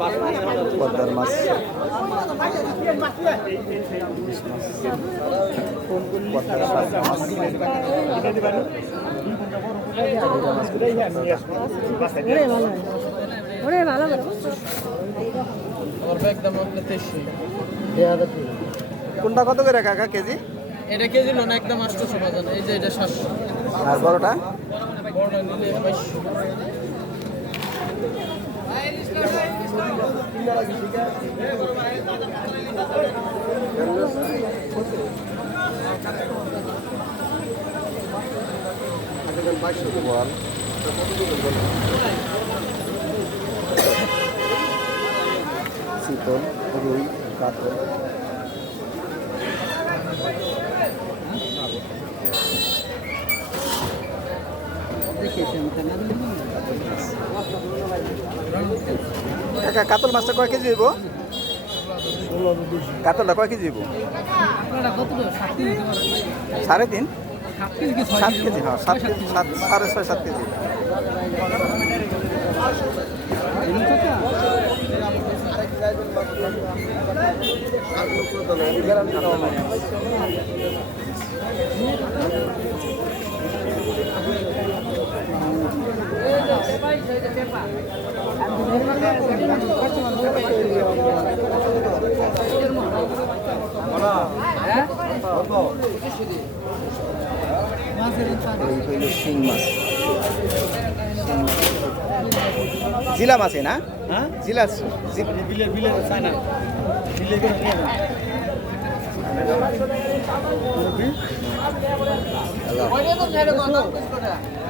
পদ্মার মাছ। পদ্মার মাছ। কোনটা কত করে কাকা কেজি? এটা কেজি নন একদম আটশোশো বাজান এই যে এটা সাতশো। আর বড়টা? বাইশশো বল শীতল রুই কাতল। কাকা কাতল মাছটা কয় কেজি দিব কাতলটা কয় কেজি দিব সাড়ে তিন? সাত কেজি হ্যাঁ সাত কেজি, সাত, সাড়ে ছয়, সাত কেজি। এই জিলা মাছে না? হ্যাঁ? জিলা